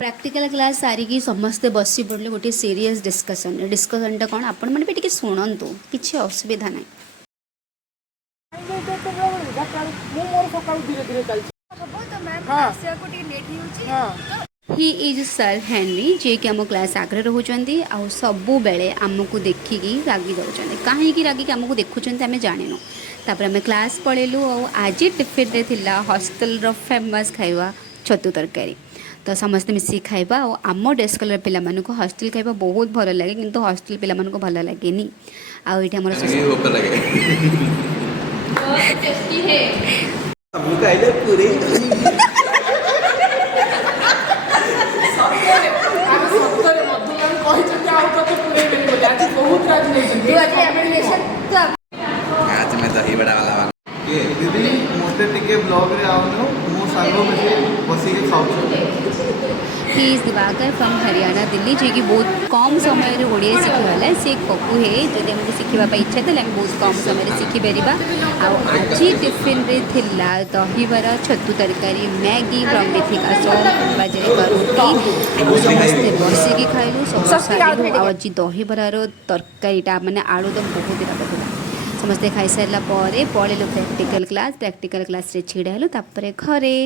Practical class सारिकी समस्ते बसी पड़े गोटे सीरीयस डिस्कसनटा कौन आपण मैंने भी शुणु किसी असुविधा ना ही इज सर हेनरी जे कि आम क्लास आगे रोचे आ सबु बेले आमको देखिकी रागी जाऊँ कहीं रागिक आमको देखुं आम जाणीनु तापर आम क्लास पलैलु आज टिफिन रे थिला हॉस्टल रो फेमस खाइबा छतु तरकारी तो समस्ते मिसिकी खाइबा आम डेस्क पिला मानक हॉस्टल खाइबा बहुत भल लगे किंतु हॉस्टल पिला मानक भल लगे आठ आम दीदी मते टिके ब्लॉग रे आउनु मो सांगो में बसी के खाऊ he is Diwakar from Haryana Delhi ji की बहुत कम समय ओडिया शिखिगला सी कपु है जब आमको शिखा इच्छा था बहुत कम समय शिखिपर आज टिफिन रे थिला दहीबरा छतु तरकारी मैगी रंगिथिका रोटी समस्ते बसिकी खाइलु सब आज दहीबरार तरकारीटा माने आलुदम बहुत दिला समस्ते खाई सारा पलैलु प्रैक्टिकल क्लास रे छिड़ा हेलु घरे।